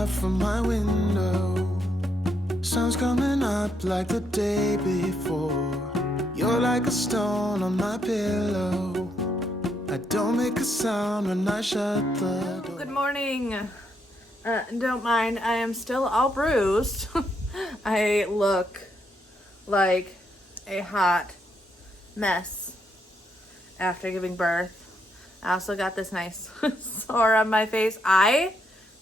out from my window. Sun's coming up like the day before. You're like a stone on my pillow. I don't make a sound when I shut the door. Good morning. Don't mind, I am still all bruised. I look like a hot mess after giving birth. I also got this nice sore on my face. I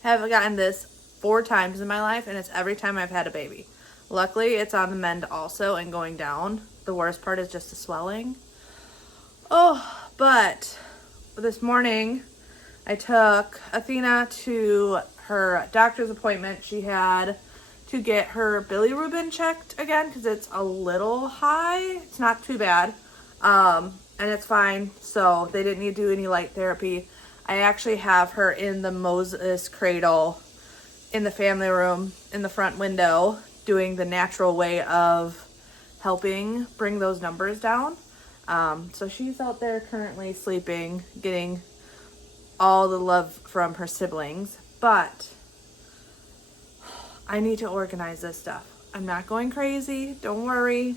have gotten this 4 times in my life, and it's every time I've had a baby. Luckily, it's on the mend also and going down. The worst part is just the swelling. Oh, but this morning I took Athena to her doctor's appointment. She had to get her bilirubin checked again because it's a little high. It's not too bad. And it's fine. So they didn't need to do any light therapy. I actually have her in the Moses cradle in the family room in the front window doing the natural way of helping bring those numbers down. So she's out there currently sleeping, getting all the love from her siblings. But I need to organize this stuff. I'm not going crazy, don't worry.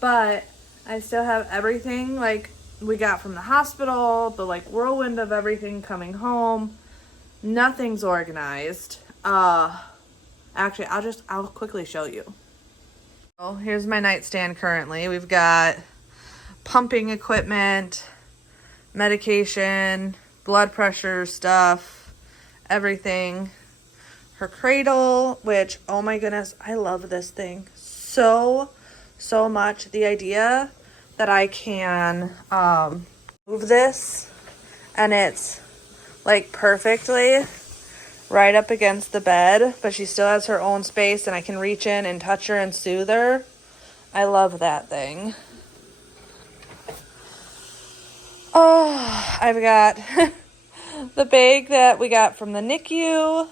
But I still have everything like we got from the hospital, the like whirlwind of everything coming home. Nothing's organized. Actually, I'll quickly show you. Oh, here's my nightstand currently. We've got pumping equipment, medication, blood pressure stuff, everything. Her cradle, which, oh my goodness, I love this thing so much. The idea that I can move this and it's like perfectly right up against the bed, but she still has her own space and I can reach in and touch her and soothe her. I love that thing. Oh, I've got the bag that we got from the NICU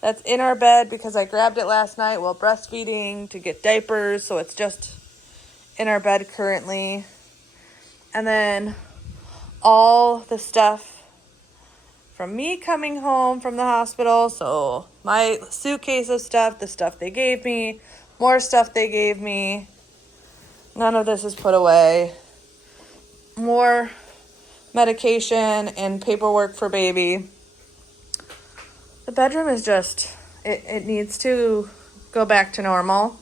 that's in our bed because I grabbed it last night while breastfeeding to get diapers, so it's just in our bed currently. And then all the stuff from me coming home from the hospital, so my suitcase of stuff, the stuff they gave me, more stuff they gave me. None of this is put away. More medication and paperwork for baby. The bedroom is just, it needs to go back to normal.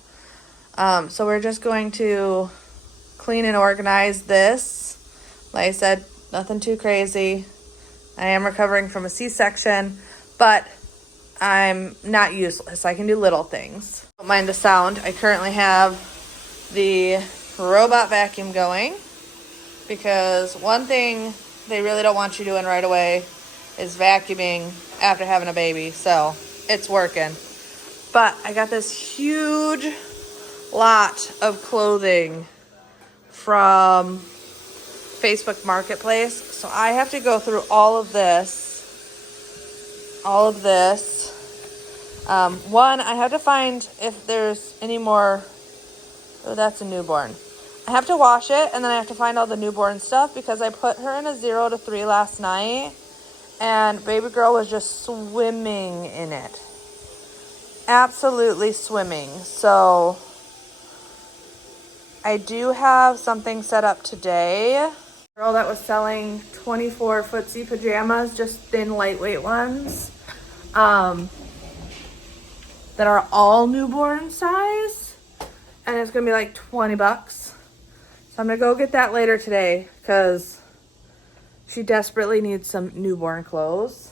So we're just going to clean and organize this. Like I said, nothing too crazy. I am recovering from a C-section, but I'm not useless. I can do little things. Don't mind the sound. I currently have the robot vacuum going because one thing they really don't want you doing right away is vacuuming after having a baby. So it's working. But I got this huge lot of clothing from Facebook Marketplace. So I have to go through all of this. One, I have to find if there's any more. Oh, that's a newborn. I have to wash it, and then I have to find all the newborn stuff because I put her in a 0 to 3 last night, and baby girl was just swimming in it. Absolutely swimming. So I do have something set up today. Girl that was selling 24 footsie pajamas, just thin, lightweight ones, that are all newborn size, and it's gonna be like $20. So I'm gonna go get that later today because she desperately needs some newborn clothes.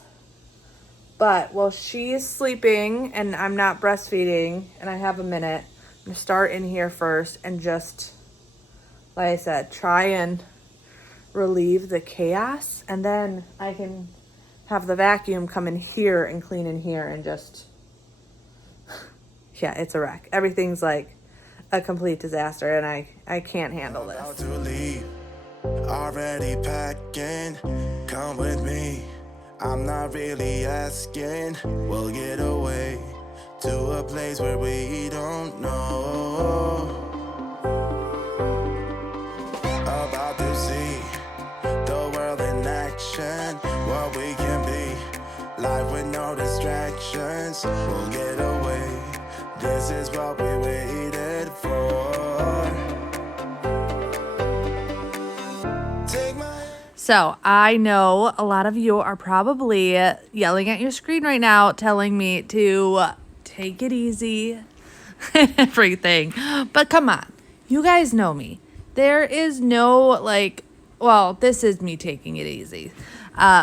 But while she's sleeping and I'm not breastfeeding and I have a minute, I'm gonna start in here first and just, like I said, try and relieve the chaos, and then I can have the vacuum come in here and clean in here and just, yeah, it's a wreck. Everything's like a complete disaster and I can't handle this. About to leave, already packing, come with me. I'm not really asking, we'll get away to a place where we don't know. About to see the world in action, what we can be, life with no distractions. We'll get away. This is what we waited for. Take my So I know a lot of you are probably yelling at your screen right now, telling me to take it easy and everything. But come on, you guys know me. There is no this is me taking it easy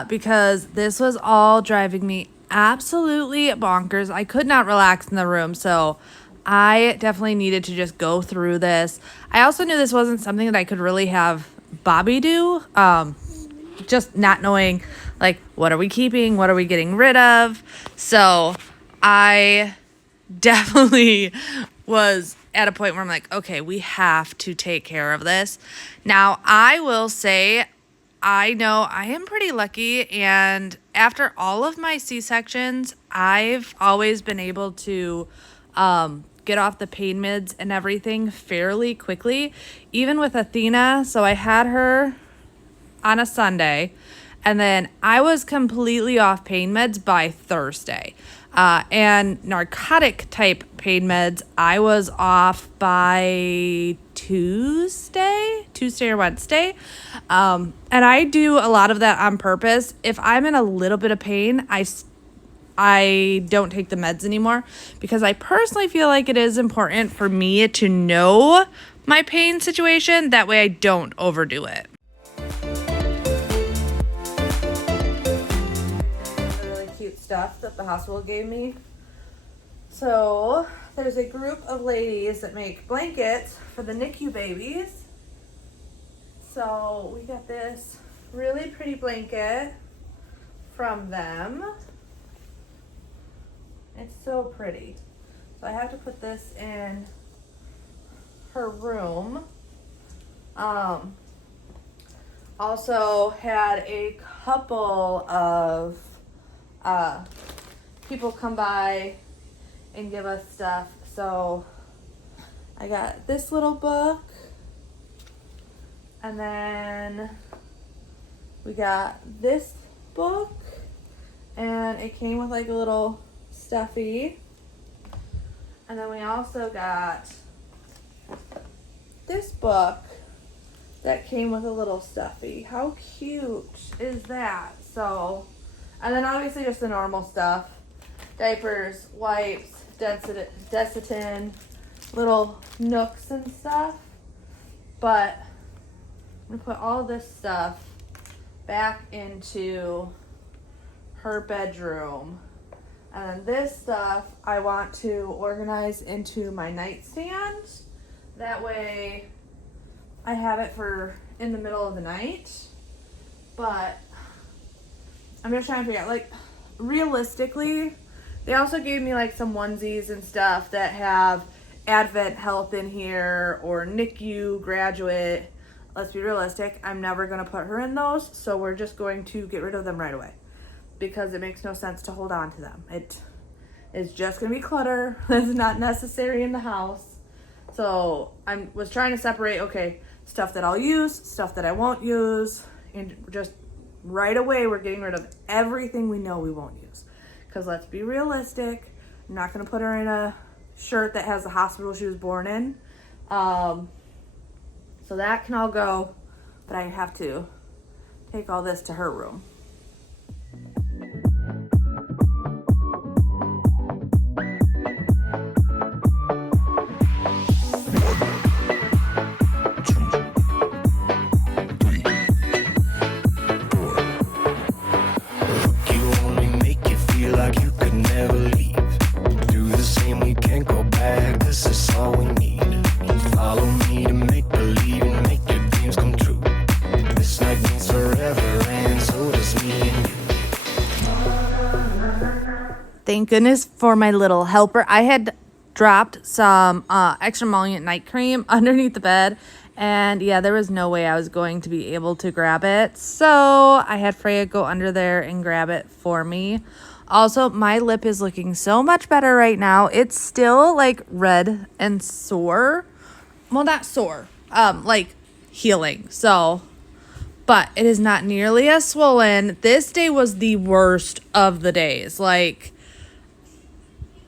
because this was all driving me absolutely bonkers. I could not relax in the room, so I definitely needed to just go through this. I also knew this wasn't something that I could really have Bobby do. Just not knowing, what are we keeping? What are we getting rid of? So I definitely was at a point where I'm like, okay, we have to take care of this. Now, I will say, I know I am pretty lucky, and after all of my C-sections, I've always been able to get off the pain meds and everything fairly quickly, even with Athena. So I had her on a Sunday, and then I was completely off pain meds by Thursday. And narcotic type pain meds, I was off by Tuesday or Wednesday. And I do a lot of that on purpose. If I'm in a little bit of pain, I don't take the meds anymore because I personally feel like it is important for me to know my pain situation. That way I don't overdo it. Stuff that the hospital gave me. So there's a group of ladies that make blankets for the NICU babies. So we got this really pretty blanket from them. It's so pretty. So I have to put this in her room. Also had a couple of people come by and give us stuff. So I got this little book, and then we got this book, and it came with a little stuffy. And then we also got this book that came with a little stuffy. How cute is that? So, and then obviously just the normal stuff. Diapers, wipes, Desitin, little nooks and stuff. But I'm going to put all this stuff back into her bedroom. And then this stuff I want to organize into my nightstand. That way I have it for in the middle of the night. But I'm just trying to figure out, realistically, they also gave me, some onesies and stuff that have Advent Health in here or NICU graduate. Let's be realistic. I'm never going to put her in those, so we're just going to get rid of them right away because it makes no sense to hold on to them. It is just going to be clutter that's not necessary in the house. So I was trying to separate, stuff that I'll use, stuff that I won't use, and just right away we're getting rid of everything we know we won't use. Because let's be realistic, I'm not going to put her in a shirt that has the hospital she was born in. So that can all go, but I have to take all this to her room. Thank goodness for my little helper. I had dropped some extra emollient night cream underneath the bed, and yeah, there was no way I was going to be able to grab it. So I had Freya go under there and grab it for me. Also, my lip is looking so much better right now. It's still red and sore. Well, not sore, healing. So, but it is not nearly as swollen. This day was the worst of the days. Like,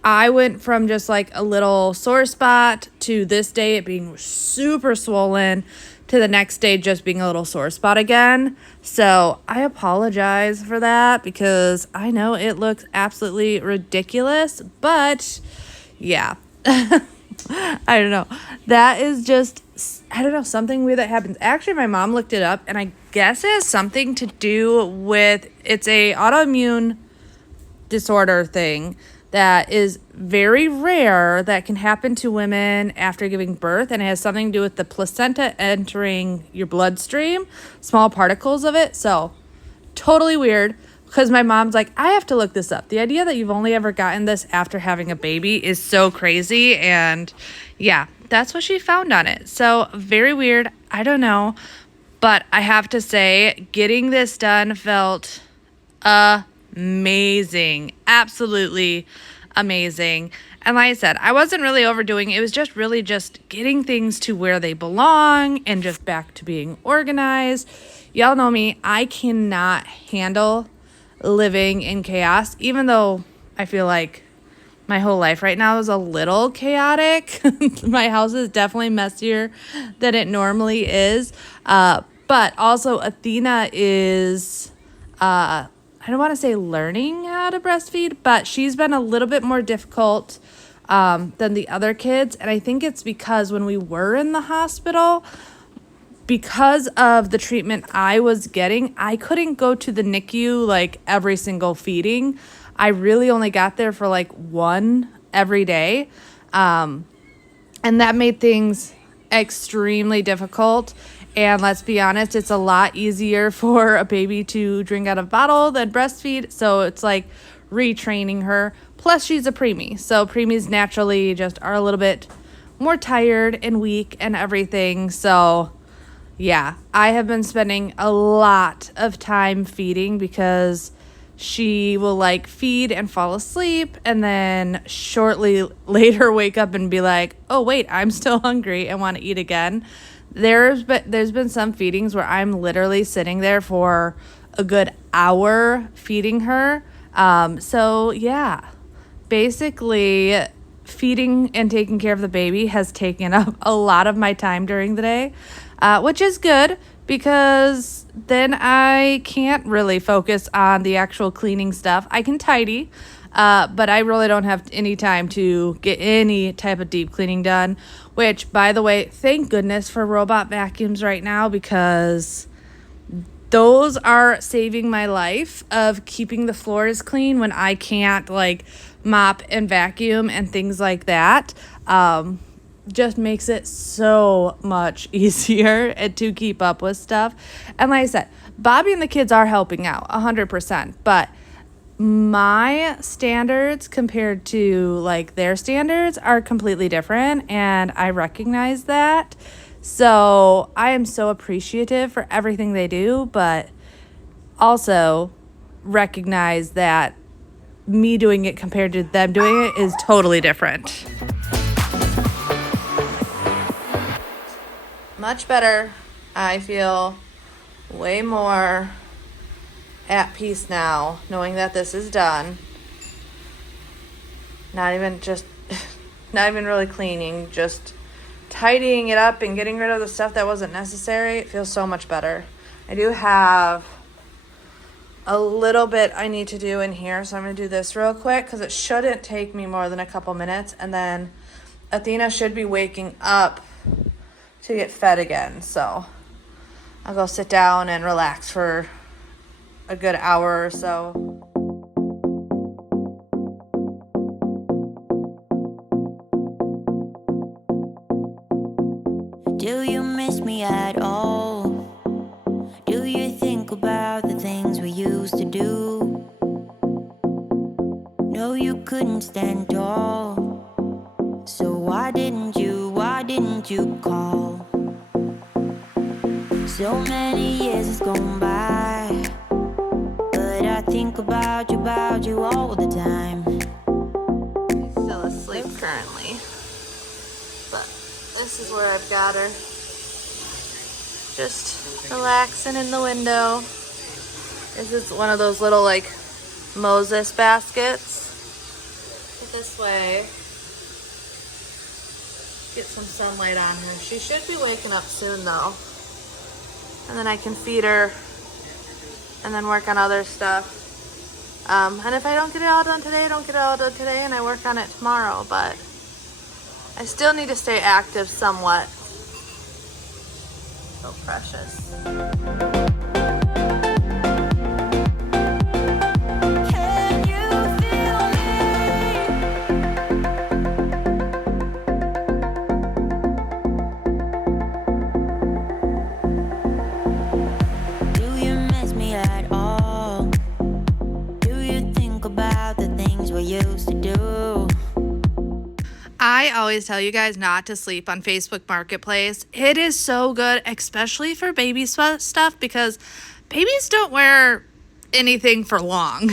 I went from just like a little sore spot to this day it being super swollen to the next day just being a little sore spot again. So I apologize for that because I know it looks absolutely ridiculous, but yeah. I don't know. That is just, I don't know, something weird that happens. Actually, my mom looked it up, and I guess it has something to do with, it's a autoimmune disorder thing that is very rare that can happen to women after giving birth, and it has something to do with the placenta entering your bloodstream, small particles of it. So totally weird, because my mom's like, I have to look this up. The idea that you've only ever gotten this after having a baby is so crazy. And yeah, that's what she found on it. So very weird. I don't know. But I have to say, getting this done felt amazing. Absolutely amazing. And like I said, I wasn't really overdoing it. It was just really just getting things to where they belong and just back to being organized. Y'all know me. I cannot handle living in chaos, even though I feel like my whole life right now is a little chaotic. My house is definitely messier than it normally is. But also Athena is, I don't want to say learning how to breastfeed, but she's been a little bit more difficult than the other kids. And I think it's because when we were in the hospital, because of the treatment I was getting, I couldn't go to the NICU like every single feeding. I really only got there for like one every day. And that made things extremely difficult. And let's be honest, it's a lot easier for a baby to drink out of a bottle than breastfeed. So it's like retraining her. Plus she's a preemie. So preemies naturally just are a little bit more tired and weak and everything. So yeah, I have been spending a lot of time feeding because she will like feed and fall asleep and then shortly later wake up and be like, oh wait, I'm still hungry and want to eat again. There's been some feedings where I'm literally sitting there for a good hour feeding her. So yeah, basically feeding and taking care of the baby has taken up a lot of my time during the day. Which is good because then I can't really focus on the actual cleaning stuff. I can tidy, but I really don't have any time to get any type of deep cleaning done, which, by the way, thank goodness for robot vacuums right now because those are saving my life of keeping the floors clean when I can't like mop and vacuum and things like that. Just makes it so much easier to keep up with stuff. And like I said, Bobby and the kids are helping out 100%, but my standards compared to like their standards are completely different, and I recognize that. So I am so appreciative for everything they do, but also recognize that me doing it compared to them doing it is totally different. Much better. I feel way more at peace now, knowing that this is done. Not even really cleaning, just tidying it up and getting rid of the stuff that wasn't necessary. It feels so much better. I do have a little bit I need to do in here, so I'm going to do this real quick because it shouldn't take me more than a couple minutes, and then Athena should be waking up to get fed again. So I'll go sit down and relax for a good hour or so. Do you miss me at all? Do you think about the things we used to do? No, you couldn't stand tall. So why didn't you call? So many years has gone by, but I think about you all the time. She's still asleep currently, but this is where I've got her. Just relaxing in the window. This is one of those little like Moses baskets. Put this way. Get some sunlight on her. She should be waking up soon though. And then I can feed her and then work on other stuff. And if I don't get it all done today, I don't get it all done today and I work on it tomorrow, but I still need to stay active somewhat. So precious. I always tell you guys not to sleep on Facebook Marketplace. It is so good, especially for baby stuff, because babies don't wear anything for long.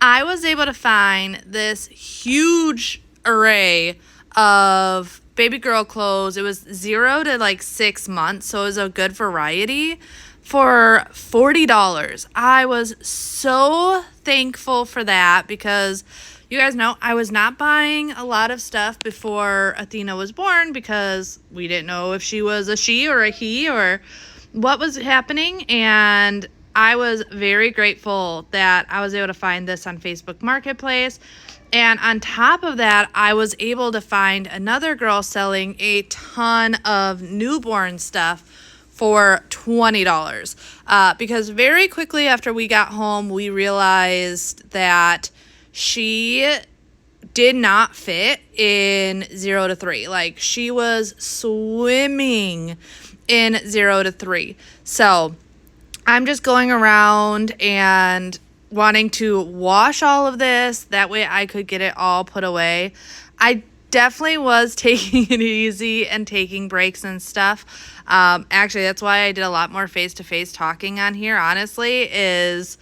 I was able to find this huge array of baby girl clothes. It was 0 to like 6 months, so it was a good variety for $40. I was so thankful for that because you guys know I was not buying a lot of stuff before Athena was born because we didn't know if she was a she or a he or what was happening. And I was very grateful that I was able to find this on Facebook Marketplace. And on top of that, I was able to find another girl selling a ton of newborn stuff for $20. Because very quickly after we got home, we realized that she did not fit in 0 to 3. Like, she was swimming in 0 to 3. So I'm just going around and wanting to wash all of this. That way I could get it all put away. I definitely was taking it easy and taking breaks and stuff. Actually, that's why I did a lot more face-to-face talking on here, honestly, is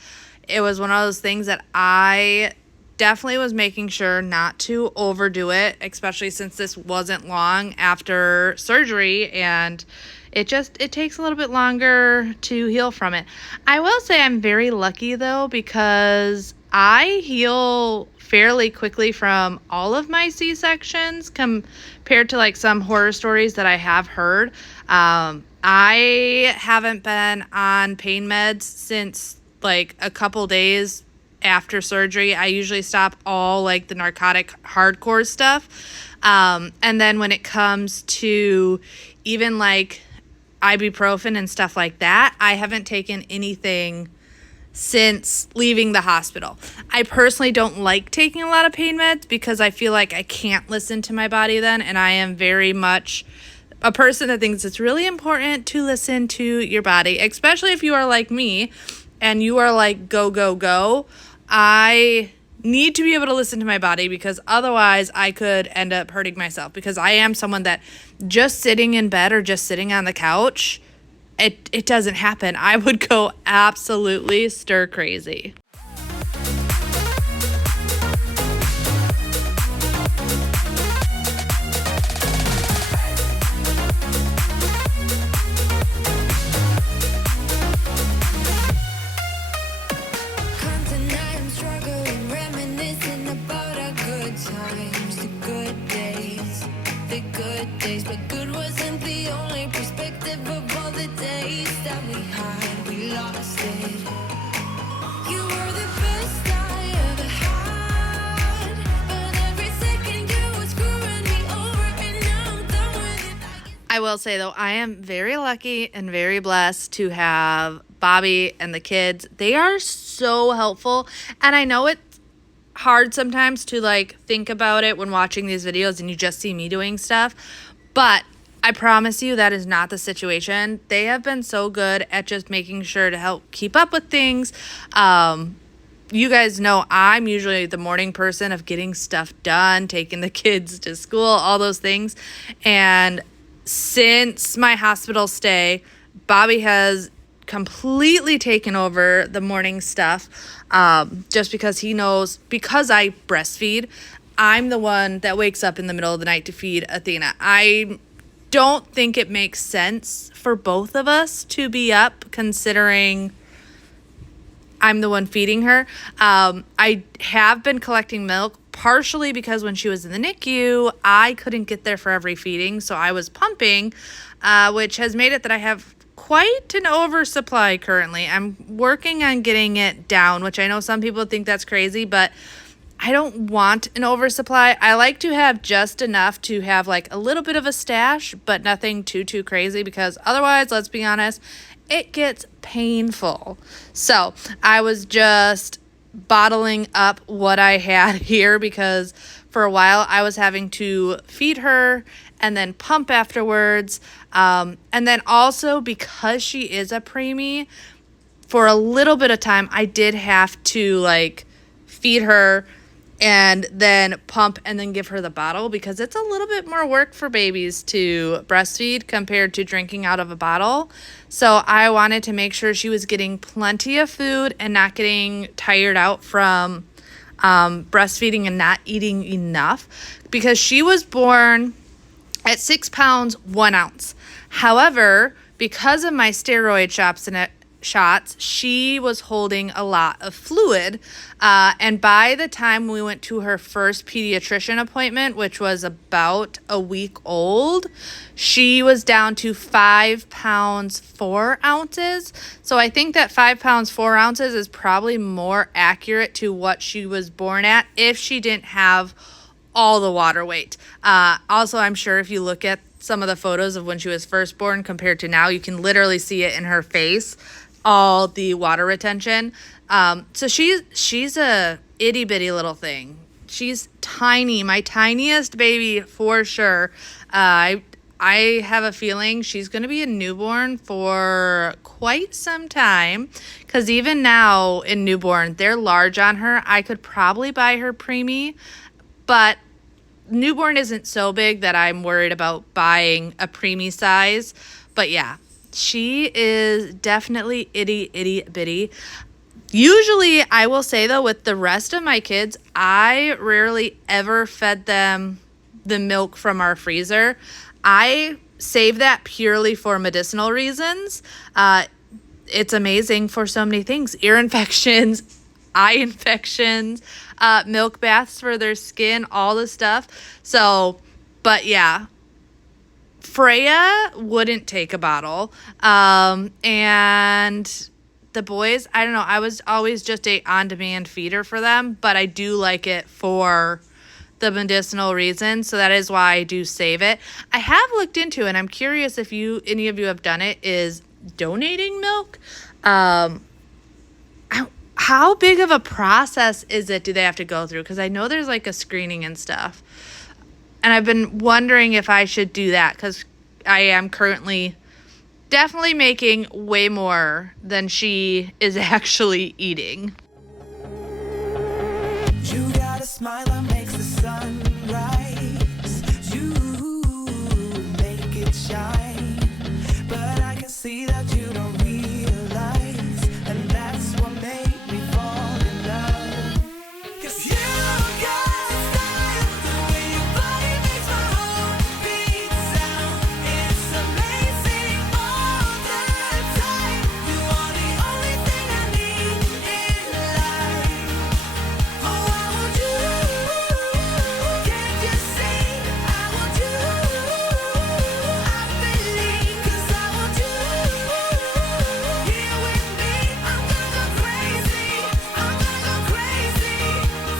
it was one of those things that I definitely was making sure not to overdo it, especially since this wasn't long after surgery and it takes a little bit longer to heal from it. I will say I'm very lucky though, because I heal fairly quickly from all of my C-sections compared to like some horror stories that I have heard. I haven't been on pain meds since like a couple days after surgery. I usually stop all like the narcotic hardcore stuff. And then when it comes to even like ibuprofen and stuff like that, I haven't taken anything since leaving the hospital. I personally don't like taking a lot of pain meds because I feel like I can't listen to my body then, and I am very much a person that thinks it's really important to listen to your body, especially if you are like me and you are like go, go, go. I need to be able to listen to my body because otherwise I could end up hurting myself, because I am someone that just sitting in bed or just sitting on the couch, it doesn't happen. I would go absolutely stir crazy. I will say, though, I am very lucky and very blessed to have Bobby and the kids. They are so helpful. And I know it's hard sometimes to, like, think about it when watching these videos and you just see me doing stuff. But I promise you that is not the situation. They have been so good at just making sure to help keep up with things. You guys know I'm usually the morning person of getting stuff done, taking the kids to school, all those things. And since my hospital stay, Bobby has completely taken over the morning stuff, just because he knows, because I breastfeed, I'm the one that wakes up in the middle of the night to feed Athena. I'm don't think it makes sense for both of us to be up, considering I'm the one feeding her. I have been collecting milk partially because when she was in the NICU, I couldn't get there for every feeding, so I was pumping, which has made it that I have quite an oversupply currently. I'm working on getting it down, which I know some people think that's crazy, but I don't want an oversupply. I like to have just enough to have like a little bit of a stash, but nothing too crazy, because otherwise, let's be honest, it gets painful. So I was just bottling up what I had here, because for a while I was having to feed her and then pump afterwards. And then also, because she is a preemie, for a little bit of time I did have to like feed her and then pump and then give her the bottle, because it's a little bit more work for babies to breastfeed compared to drinking out of a bottle. So I wanted to make sure she was getting plenty of food and not getting tired out from breastfeeding and not eating enough, because she was born at 6 pounds, 1 ounce. However, because of my steroid shots, she was holding a lot of fluid. And by the time we went to her first pediatrician appointment, which was about a week old, she was down to 5 pounds, 4 ounces. So I think that 5 pounds, 4 ounces is probably more accurate to what she was born at if she didn't have all the water weight. Also, I'm sure if you look at some of the photos of when she was first born compared to now, you can literally see it in her face, all the water retention. So she's a itty bitty little thing. She's tiny, my tiniest baby for sure. I have a feeling she's going to be a newborn for quite some time, because even now in newborn, they're large on her. I could probably buy her preemie, but newborn isn't so big that I'm worried about buying a preemie size. But yeah, she is definitely itty bitty. Usually, I will say though, with the rest of my kids, I rarely ever fed them the milk from our freezer. I save that purely for medicinal reasons. It's amazing for so many things: ear infections, eye infections, milk baths for their skin, all the stuff. So, but yeah, Freya wouldn't take a bottle. And the boys, I don't know, I was always just a on-demand feeder for them, but I do like it for the medicinal reasons, so that is why I do save it. I have looked into, and I'm curious if any of you have done it, is donating milk. How big of a process is it do they have to go through? Because I know there's like a screening and stuff. And I've been wondering if I should do that, because I am currently definitely making way more than she is actually eating. You got a smile that makes the sun rise. You make it shine. But I can see that you don't realize, and that's what made me fall in love. 'Cause you got a style, the way your body makes my heart beat sound. It's amazing all the time. You are the only thing I need in life. Oh, I want you. Can't you see? I want you. I believe, 'cause I want you here with me. I'm gonna go crazy. I'm gonna go crazy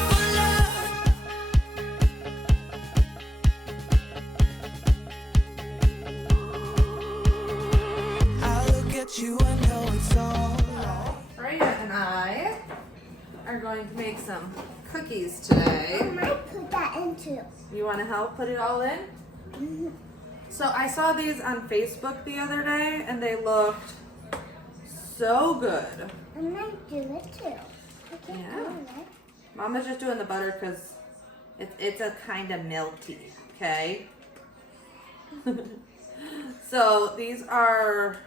for love. I look at you and know it's all right. Freya and I are going to make some cookies today. I might put that into. You want to help put it all in? So I saw these on Facebook the other day, and they looked so good. I might do it too. I can't Yeah. do it. Mama's just doing the butter because it's a kind of milky, okay? So these are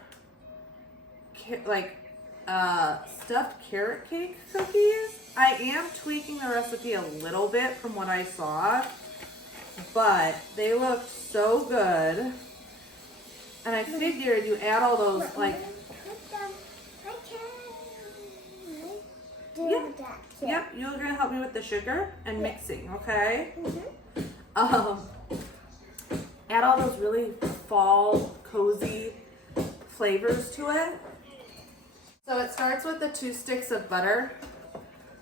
stuffed carrot cake cookies. I am tweaking the recipe a little bit from what I saw, but they look so good. And I figured you add all those like. Put them. I can do Yeah. that too. Yep, you're gonna help me with the sugar and mixing, okay? Add all those really fall, cozy flavors to it. So it starts with the 2 sticks of butter,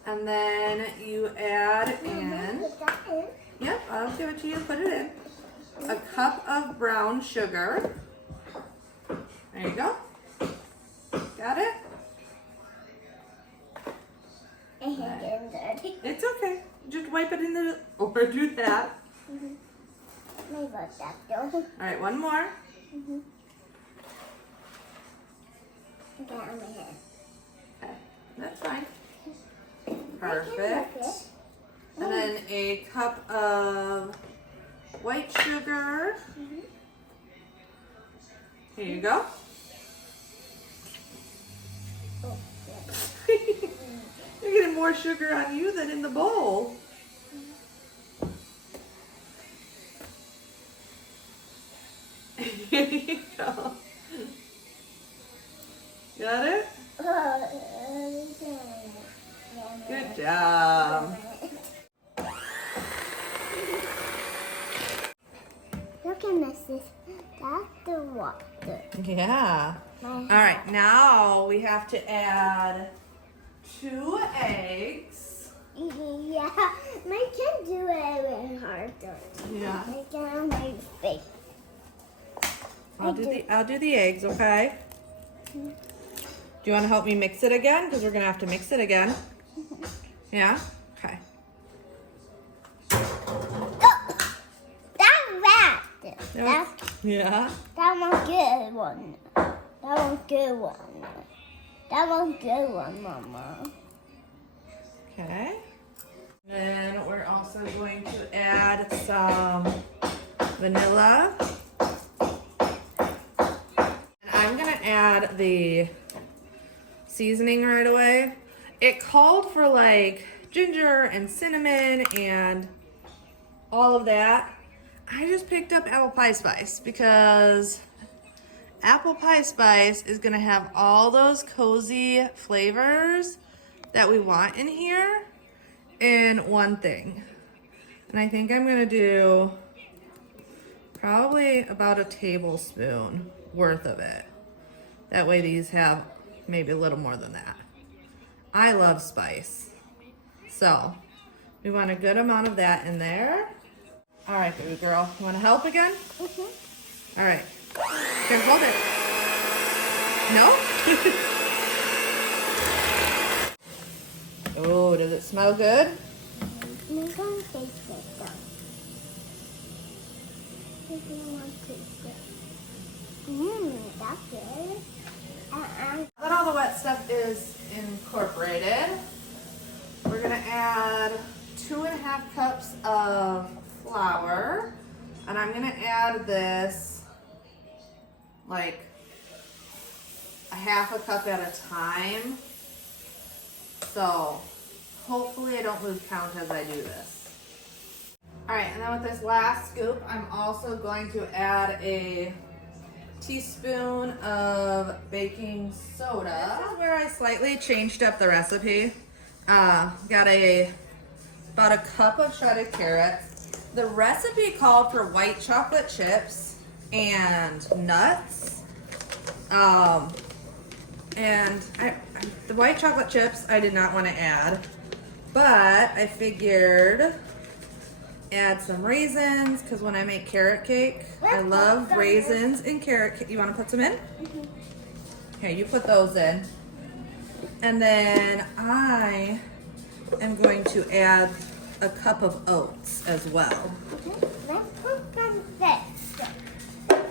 and then you add in. Put that in. Yep, I'll give it to you. Put it in. A cup of brown sugar. There you go. Got it? I hate getting dirty. It's okay. Just wipe it in the, or do that. Maybe that though. All right, one more. Get on my head. Okay, that's fine. I can Perfect. look it. And then a cup of white sugar. Here you go. Oh, yeah. You're getting more sugar on you than in the bowl. Here you go. Got it? Good job. Look at this. That's the water. Yeah. All right, now we have to add 2 eggs. Yeah, I can do it with harder. Yeah. I can make face. I'll do the eggs, okay? Do you want to help me mix it again? Because we're gonna have to mix it again. Yeah? Okay. That's rat. Yeah. Yeah. That one good one. That one good one. That one good one, Mama. Okay. Then we're also going to add some vanilla. And I'm gonna add the seasoning right away. It called for like ginger and cinnamon and all of that. I just picked up apple pie spice because apple pie spice is gonna have all those cozy flavors that we want in here in one thing. And I think I'm gonna do probably about a tablespoon worth of it. That way these have maybe a little more than that. I love spice. So we want a good amount of that in there. All right, baby girl, you wanna help again? All right, here, hold it. No? Oh, does it smell good? I'm going to taste it though. I don't want to taste it. That's good. Now that all the wet stuff is incorporated, we're gonna add 2.5 cups of flour, and I'm gonna add this like a 1/2 cup at a time. So hopefully I don't lose count as I do this. All right, and then with this last scoop, I'm also going to add a teaspoon of baking soda. This is where I slightly changed up the recipe. Got about a cup of shredded carrots. The recipe called for white chocolate chips and nuts. The white chocolate chips I did not want to add, but I figured add some raisins, because when I make carrot cake, I love raisins in carrot cake. You want to put some in? Here, you put those in. And then I am going to add a cup of oats as well. Let's put some this.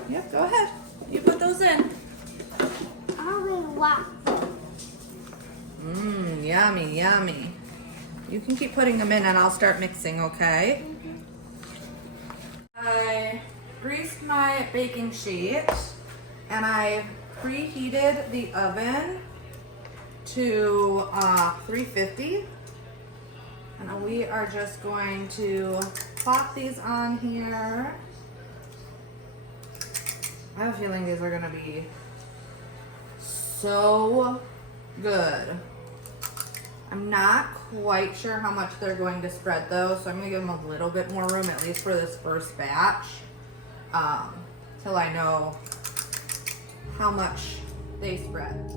Yep, go ahead. You put those in. I will walk. Mmm, yummy, yummy. You can keep putting them in and I'll start mixing, okay? I greased my baking sheet and I preheated the oven to 350. And we are just going to pop these on here. I have a feeling these are gonna be so good. I'm not quite sure how much they're going to spread though, so I'm gonna give them a little bit more room, at least for this first batch, till I know how much they spread.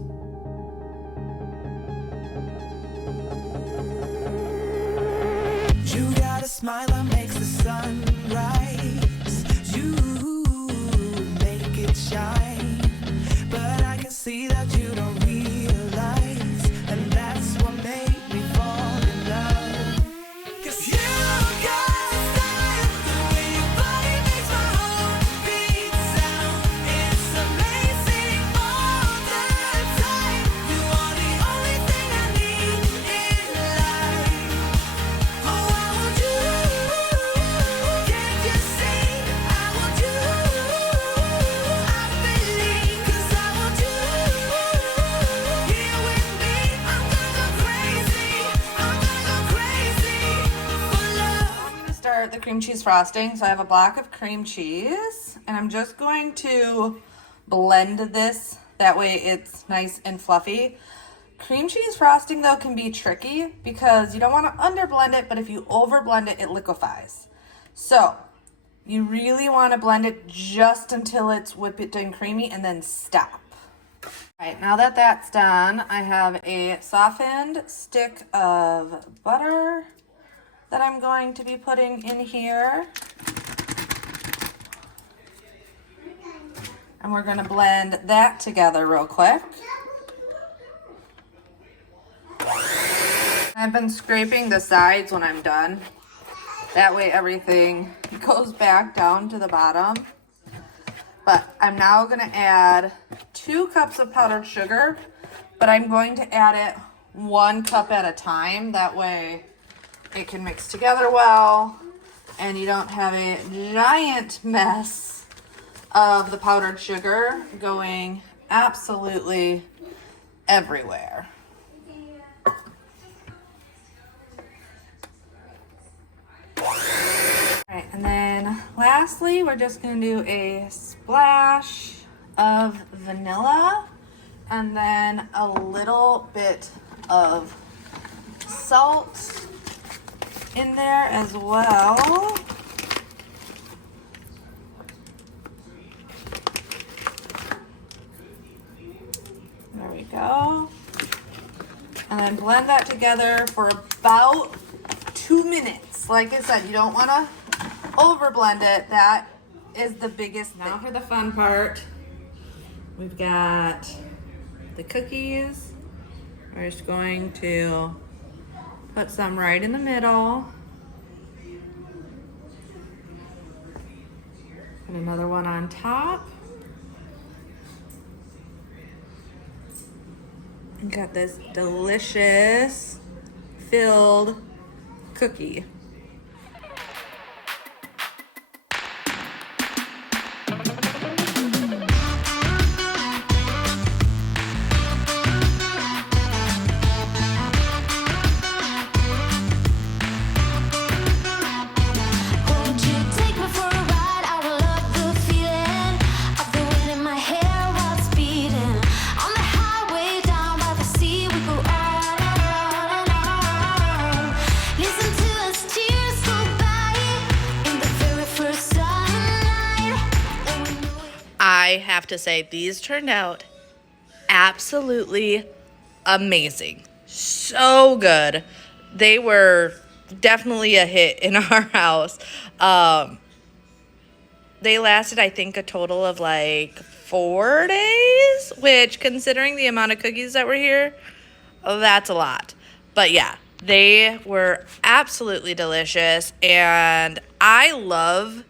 You got a smile that makes the sun rise. You make it shine. But I can see that you don't realize. And that's what made me fall in love. 'Cause you got a style, the way your body makes my heart beat sound. It's amazing all the time. You are the only thing I need in life. Oh, I want you. Can't you see? I want you. I believe, 'cause I want you here with me. I'm gonna go crazy. I'm gonna go crazy for love. I'm gonna start the cream cheese frosting. So I have a block of cream cheese, and I'm just going to blend this. That way it's nice and fluffy. Cream cheese frosting though can be tricky because you don't want to underblend it, but if you overblend it, it liquefies. So you really want to blend it just until it's whipped and creamy and then stop. All right, now that that's done, I have a softened stick of butter that I'm going to be putting in here. And we're going to blend that together real quick. I've been scraping the sides when I'm done. That way everything goes back down to the bottom. But I'm now going to add 2 cups of powdered sugar, but I'm going to add it 1 cup at a time. That way it can mix together well and you don't have a giant mess of the powdered sugar going absolutely everywhere. Alright, and then lastly, we're just going to do a splash of vanilla and then a little bit of salt in there as well. There we go. And then blend that together for about 2 minutes. Like I said, you don't want to overblend it. That is the biggest thing. Now for the fun part. We've got the cookies. We're just going to put some right in the middle. And another one on top. And got this delicious filled cookie. Won't you take me for a ride? I will love the feeling of the wind in my hair while it's beating. On the highway down by the sea, we go on and on. Listen to us tears go by in the very first sunlight. And we know I have to say, these turned out absolutely amazing. So good. They were definitely a hit in our house. They lasted, I think, a total of like 4 days, which, considering the amount of cookies that were here, that's a lot. But yeah, they were absolutely delicious, and I love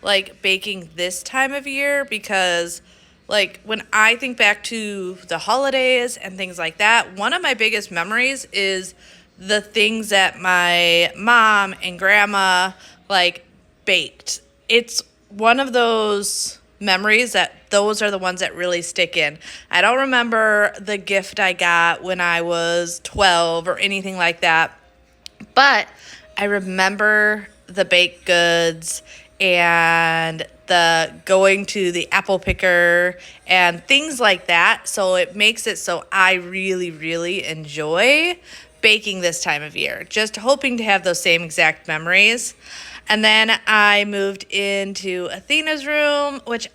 like baking this time of year because like when I think back to the holidays and things like that, one of my biggest memories is the things that my mom and grandma like baked. It's one of those memories that those are the ones that really stick in. I don't remember the gift I got when I was 12 or anything like that, but I remember the baked goods and the going to the apple picker and things like that. So it makes it so I really, really enjoy baking this time of year. Just hoping to have those same exact memories. And then I moved into Athena's room, which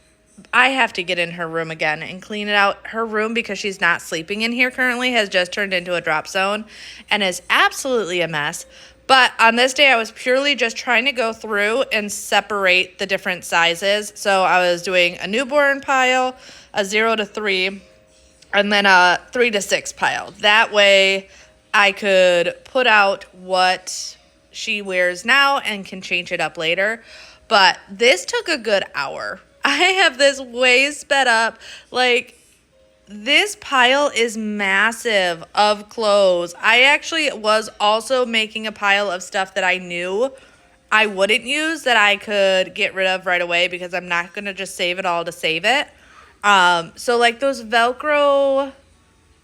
I have to get in her room again and clean it out. Her room, because she's not sleeping in here currently, has just turned into a drop zone and is absolutely a mess. But on this day, I was purely just trying to go through and separate the different sizes. So I was doing a newborn pile, a 0 to 3, and then a 3 to 6 pile. That way I could put out what she wears now and can change it up later. But this took a good hour. I have this way sped up. Like, this pile is massive of clothes. I actually was also making a pile of stuff that I knew I wouldn't use that I could get rid of right away because I'm not going to just save it all to save it. So like those Velcro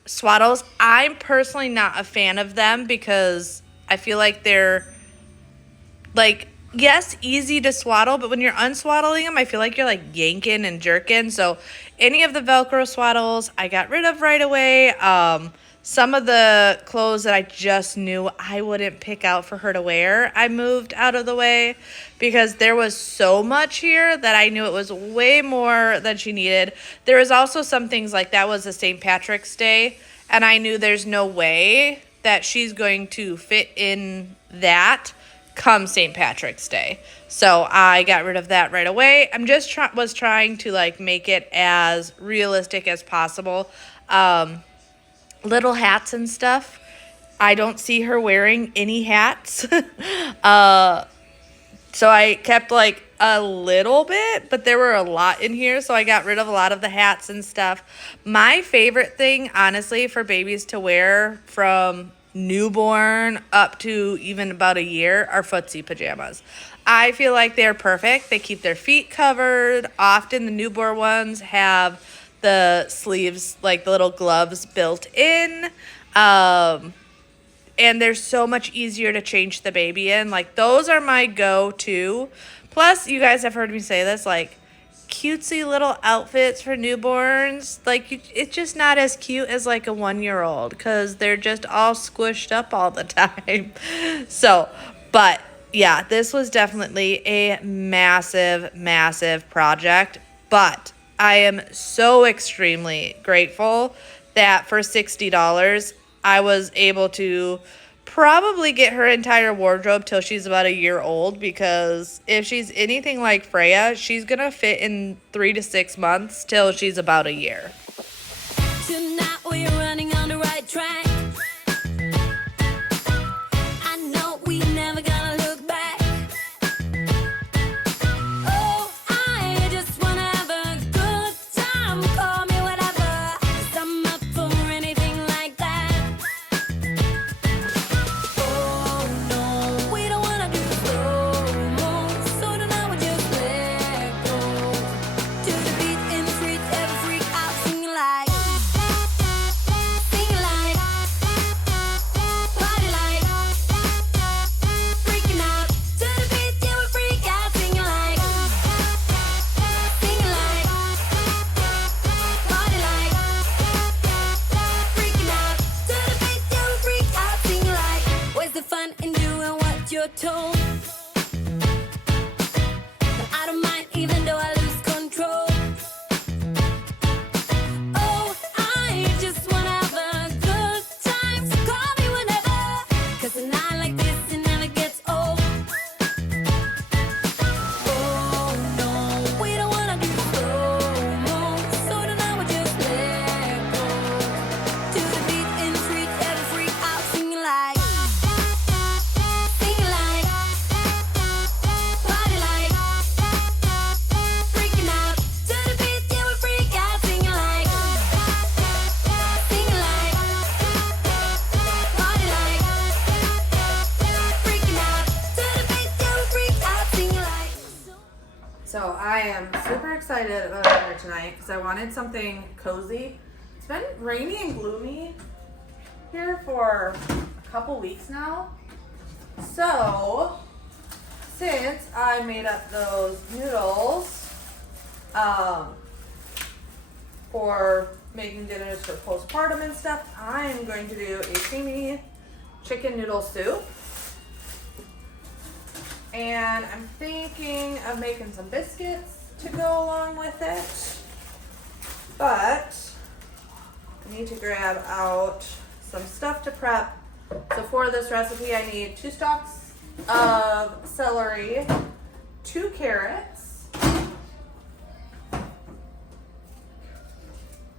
swaddles, I'm personally not a fan of them because I feel like they're like, yes, easy to swaddle, but when you're unswaddling them, I feel like you're like yanking and jerking. So any of the Velcro swaddles, I got rid of right away. Some of the clothes that I just knew I wouldn't pick out for her to wear, I moved out of the way because there was so much here that I knew it was way more than she needed. There was also some things like that was a St. Patrick's Day, and I knew there's no way that she's going to fit in that come St. Patrick's Day. So I got rid of that right away. I'm just was trying to like make it as realistic as possible. Little hats and stuff. I don't see her wearing any hats. So I kept like a little bit, but there were a lot in here, so I got rid of a lot of the hats and stuff. My favorite thing, honestly, for babies to wear from newborn up to even about a year are footsie pajamas. I feel like they're perfect. They keep their feet covered. Often the newborn ones have the sleeves, like the little gloves built in. And they're so much easier to change the baby in. Like, those are my go-to. Plus, you guys have heard me say this, like, cutesy little outfits for newborns. Like, it's just not as cute as, like, a 1-year-old because they're just all squished up all the time. So, but, yeah, this was definitely a massive, massive project. But I am so extremely grateful that for $60, I was able to probably get her entire wardrobe till she's about a year old, because if she's anything like Freya, she's going to fit in 3 to 6 months till she's about a year. Tonight we're running on the right track. I know we never gonna look back. Oh, I just wanna have a good time. Call me whatever, 'cause I'm up for anything like that. Oh no, we don't wanna do slow-mo, so tonight we just let go. To the beat in the street, every freak out singing like. Sing like, party like, freaking out. To the beat, yeah, we freak out, singing like, party like, freaking out. To the beat, yeah, we freak out, singing like. Where's the fun in doing what you're told? But I don't mind even though I lose control. Oh, I just wanna have a good time, so call me whenever, 'cause a night like this, it never gets old. Oh no, we don't wanna do slow-mo, so tonight we just let go. To the beat in the street, every freak out singing like, party like, freaking out. To the beat, yeah, we freak out singing like, party like, freaking out. To the beat, yeah, we freak out singing like. So I am super excited about dinner tonight because I wanted something cozy. It's been rainy and gloomy here for a couple weeks now. So since I made up those noodles, for making dinners for postpartum and stuff, I'm going to do a creamy chicken noodle soup. And I'm thinking of making some biscuits to go along with it. But I need to grab out some stuff to prep. So for this recipe, I need 2 stalks of celery, 2 carrots,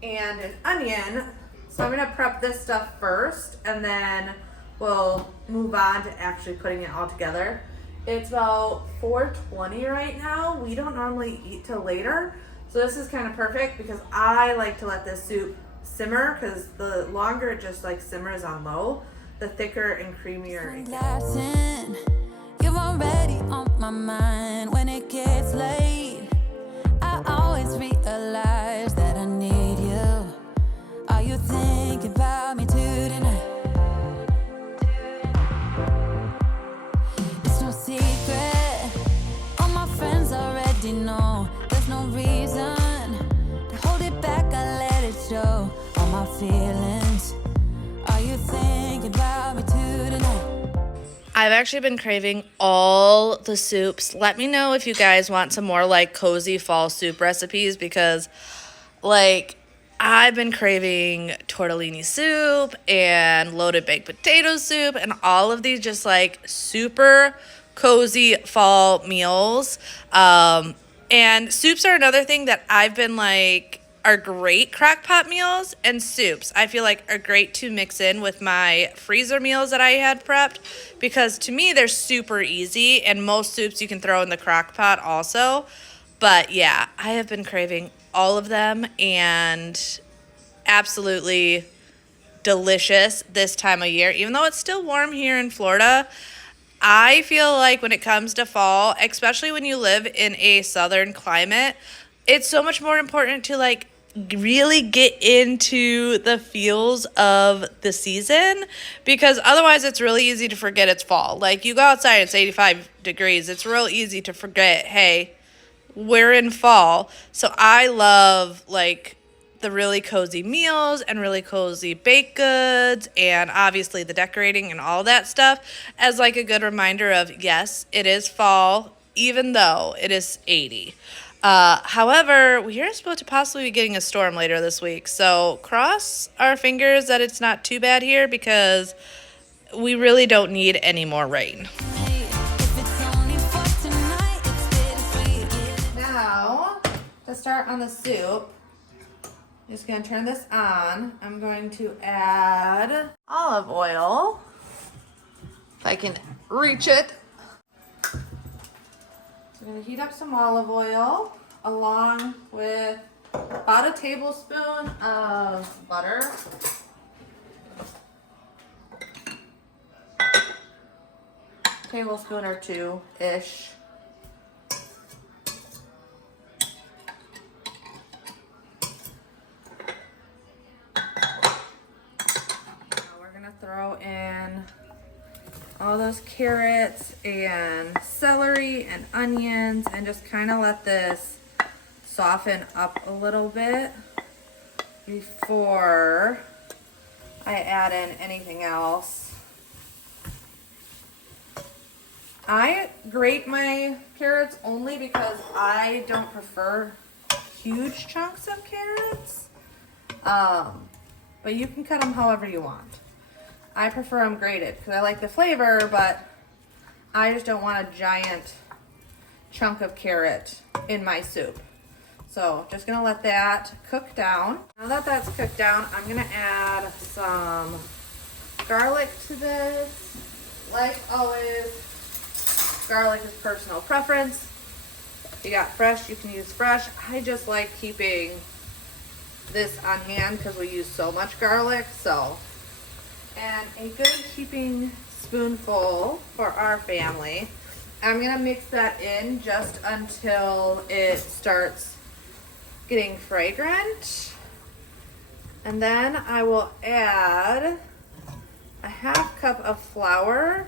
and an onion. So I'm gonna prep this stuff first, and then we'll move on to actually putting it all together. It's about 4:20 right now. We don't normally eat till later, so this is kind of perfect because I like to let this soup simmer, because the longer it just like simmers on low, the thicker and creamier it gets. You're already on my mind when it gets late. I always realize that I need you. Are you thinking about me tonight? It's no secret, all my friends already know. There's no reason to hold it back, I let it show. All my feelings, are you thinking about me tonight? I've actually been craving all the soups. Let me know if you guys want some more like cozy fall soup recipes, because like I've been craving tortellini soup and loaded baked potato soup and all of these just like super cozy fall meals. And soups are another thing that I've been like are great crock pot meals, and soups I feel like are great to mix in with my freezer meals that I had prepped, because to me they're super easy, and most soups you can throw in the crock pot also. But yeah, I have been craving all of them, and absolutely delicious this time of year. Even though it's still warm here in Florida, I feel like when it comes to fall, especially when you live in a southern climate, it's so much more important to like really get into the feels of the season, because otherwise it's really easy to forget it's fall. Like you go outside, it's 85 degrees. It's real easy to forget, hey, we're in fall. So I love like the really cozy meals and really cozy baked goods, and obviously the decorating and all that stuff as like a good reminder of, yes, it is fall, even though it is 80. However, we are supposed to possibly be getting a storm later this week, so cross our fingers that it's not too bad here, because we really don't need any more rain. Now, to start on the soup, I'm just going to turn this on. I'm going to add olive oil, if I can reach it. So I'm going to heat up some olive oil along with about a tablespoon of butter. Tablespoon or 2-ish. Throw in all those carrots and celery and onions, and just kind of let this soften up a little bit before I add in anything else. I grate my carrots only because I don't prefer huge chunks of carrots, but you can cut them however you want. I prefer them grated because I like the flavor, but I just don't want a giant chunk of carrot in my soup. So just gonna let that cook down. Now that that's cooked down, I'm gonna add some garlic to this. Like always, garlic is personal preference. If you got fresh, you can use fresh. I just like keeping this on hand because we use so much garlic, so. And a good heaping spoonful for our family. I'm gonna mix that in just until it starts getting fragrant. And then I will add a 1/2 cup of flour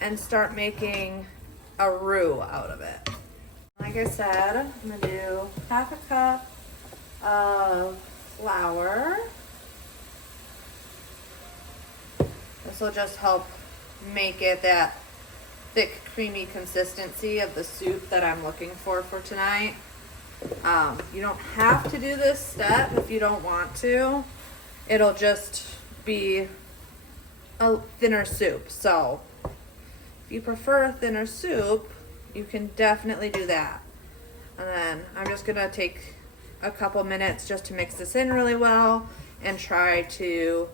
and start making a roux out of it. Like I said, I'm gonna do half a cup of flour. This will just help make it that thick, creamy consistency of the soup that I'm looking for tonight. You don't have to do this step if you don't want to. It'll just be a thinner soup. So if you prefer a thinner soup, you can definitely do that. And then I'm just gonna take a couple minutes just to mix this in really well and try to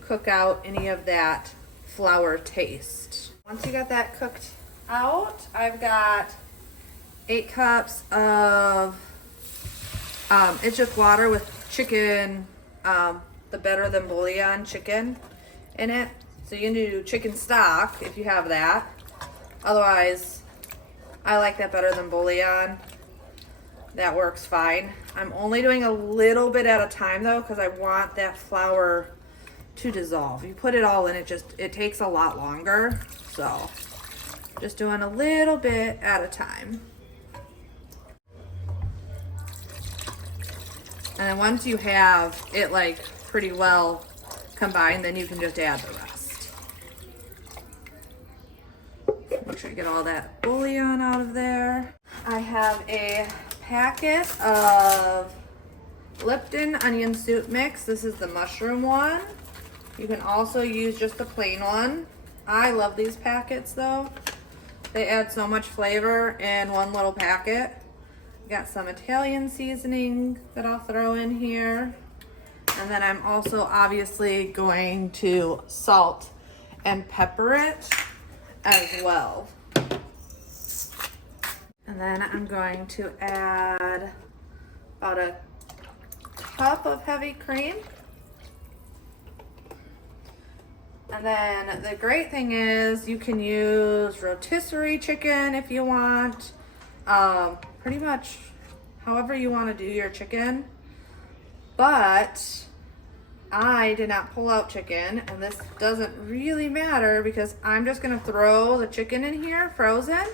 cook out any of that flour taste. Once you got that cooked out, I've got 8 cups of it's just water with chicken, the better than bouillon chicken in it. So you can do chicken stock if you have that. Otherwise, I like that better than bouillon. That works fine. I'm only doing a little bit at a time though, because I want that flour to dissolve. You put it all in, it takes a lot longer. So just doing a little bit at a time. And then once you have it like pretty well combined, then you can just add the rest. Make sure you get all that bouillon out of there. I have a packet of Lipton onion soup mix. This is the mushroom one. You can also use just the plain one. I love these packets though. They add so much flavor in one little packet. Got some Italian seasoning that I'll throw in here. And then I'm also obviously going to salt and pepper it as well. And then I'm going to add about a cup of heavy cream. And then the great thing is you can use rotisserie chicken if you want. Pretty much however you want to do your chicken. But I did not pull out chicken, and this doesn't really matter because I'm just going to throw the chicken in here frozen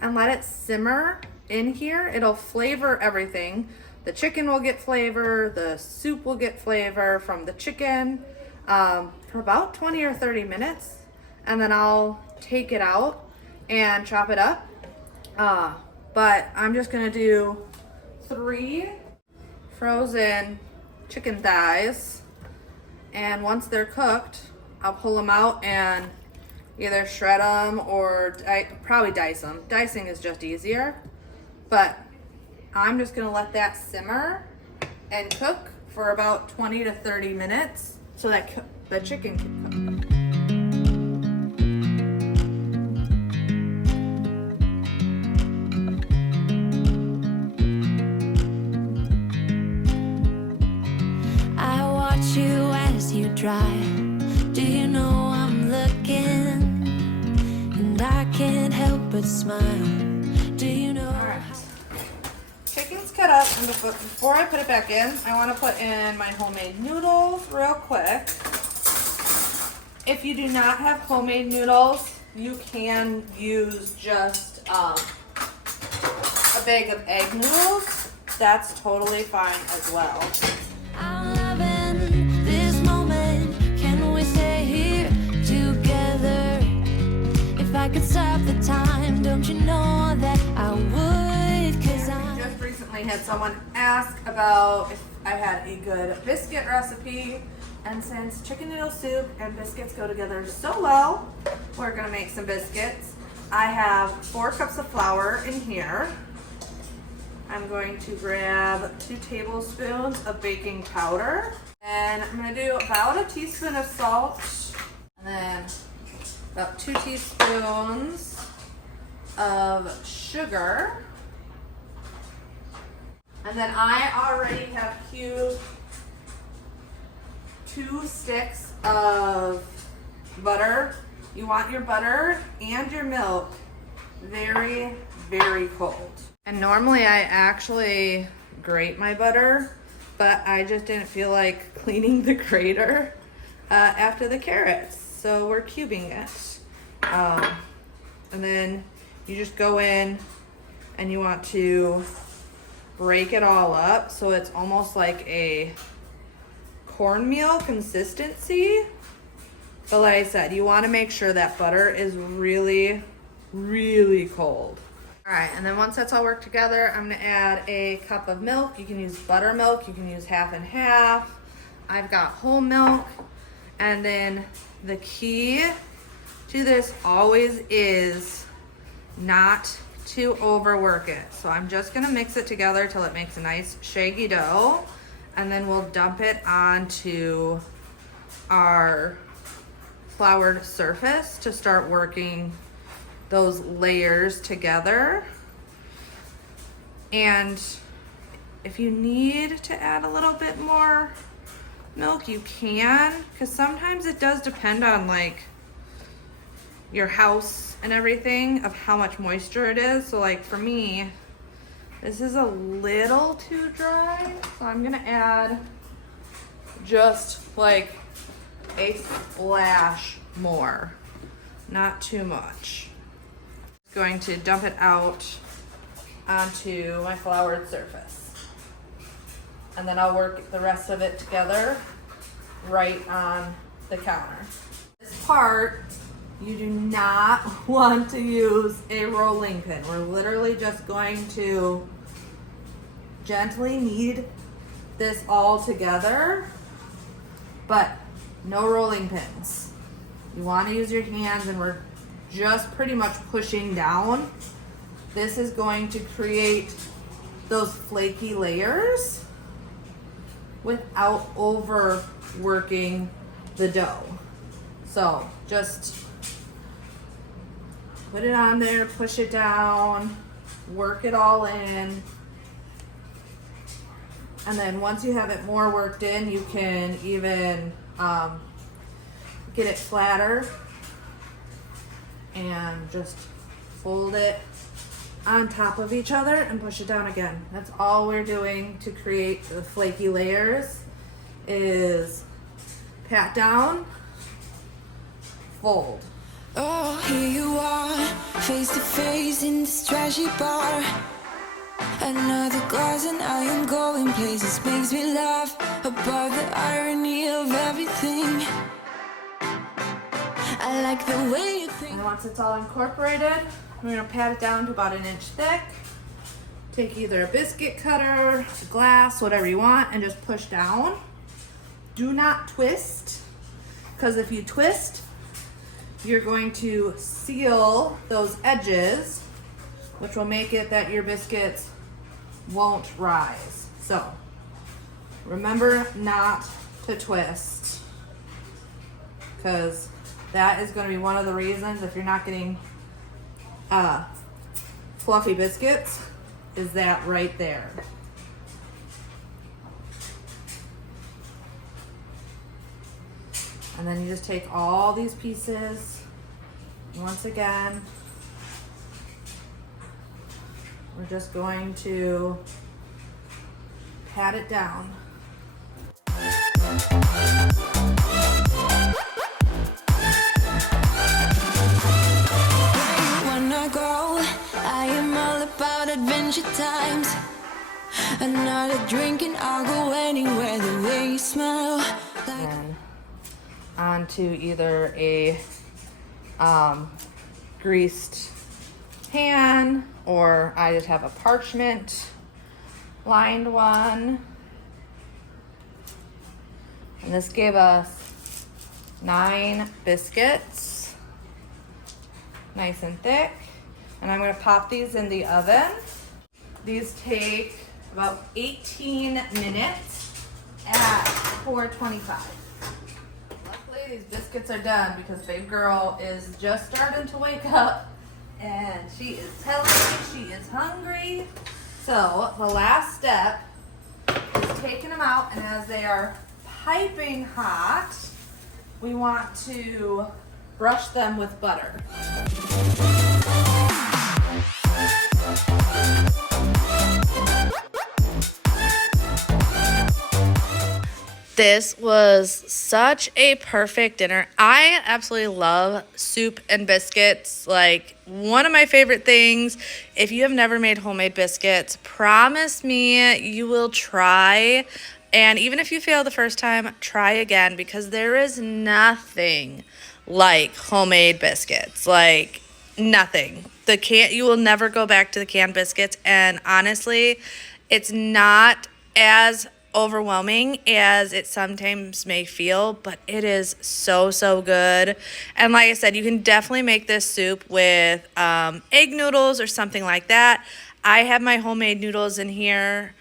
and let it simmer in here. It'll flavor everything. The chicken will get flavor, the soup will get flavor from the chicken for about 20 or 30 minutes, and then I'll take it out and chop it up. But I'm just gonna do 3 frozen chicken thighs, and once they're cooked, I'll pull them out and either shred them or probably dice them. Dicing is just easier, but I'm just gonna let that simmer and cook for about 20 to 30 minutes so that the chicken can cook. You as you drive, do you know I'm looking, and I can't help but smile. Do you know? All right, chicken's cut up, and before I put it back in, I want to put in my homemade noodles real quick. If you do not have homemade noodles, you can use just a bag of egg noodles. That's totally fine as well. I'm loving this moment. Can we stay here together? If I could stop the time, don't you know that I would? 'Cause I just recently had someone ask about if I had a good biscuit recipe, and since chicken noodle soup and biscuits go together so well, we're gonna make some biscuits. I have 4 cups of flour in here. I'm going to grab 2 tablespoons of baking powder, and I'm going to do about a teaspoon of salt, and then about 2 teaspoons of sugar. And then I already have cubed 2 sticks of butter. You want your butter and your milk very, very cold. And normally I actually grate my butter, but I just didn't feel like cleaning the grater after the carrots. So we're cubing it. And then you just go in and you want to break it all up so it's almost like a cornmeal consistency. But like I said, you want to make sure that butter is really, really cold. All right, and then once that's all worked together, I'm gonna add a cup of milk. You can use buttermilk, you can use half and half. I've got whole milk. And then the key to this always is not to overwork it. So I'm just gonna mix it together till it makes a nice shaggy dough, and then we'll dump it onto our floured surface to start working those layers together. And if you need to add a little bit more milk, you can, because sometimes it does depend on like your house and everything of how much moisture it is. So like for me, this is a little too dry, so I'm gonna add just like a splash more, not too much. Going to dump it out onto my floured surface, and then I'll work the rest of it together right on the counter. This part, you do not want to use a rolling pin. We're literally just going to gently knead this all together, but no rolling pins. You want to use your hands, and we're just pretty much pushing down. This is going to create those flaky layers without overworking the dough. So just put it on there, push it down, work it all in. And then once you have it more worked in, you can even get it flatter and just fold it on top of each other and push it down again. That's all we're doing to create the flaky layers, is pat down, fold. Oh, here you are, face to face in this trashy bar. Another glass and I am going places. Makes me laugh about the irony of everything. I like the way you think. And once it's all incorporated, we're gonna pat it down to about 1 inch thick. Take either a biscuit cutter, a glass, whatever you want, and just push down. Do not twist, because if you twist, you're going to seal those edges, which will make it that your biscuits won't rise. So remember not to twist, because that is going to be one of the reasons if you're not getting fluffy biscuits, is that right there. And then you just take all these pieces, once again, we're just going to pat it down. When I go, I am all about adventure times. Another drink and I'll go anywhere. The way you smell like. And onto either a greased pan, or I just have a parchment lined one. And this gave us 9 biscuits, nice and thick. And I'm gonna pop these in the oven. These take about 18 minutes at 425. Luckily, these biscuits are done because big girl is just starting to wake up and she is telling me she is hungry. So the last step is taking them out, and as they are piping hot, we want to brush them with butter. This was such a perfect dinner. I absolutely love soup and biscuits. Like, one of my favorite things. If you have never made homemade biscuits, promise me you will try. And even if you fail the first time, try again, because there is nothing like homemade biscuits. Like, nothing. You will never go back to the canned biscuits. And honestly, it's not as overwhelming as it sometimes may feel, but it is so, so good. And like I said, you can definitely make this soup with egg noodles or something like that. I have my homemade noodles in here,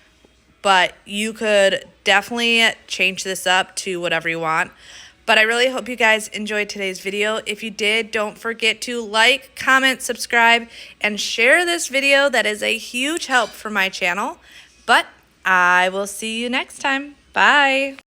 but you could definitely change this up to whatever you want. But I really hope you guys enjoyed today's video. If you did, don't forget to like, comment, subscribe, and share this video. That is a huge help for my channel. But I will see you next time. Bye.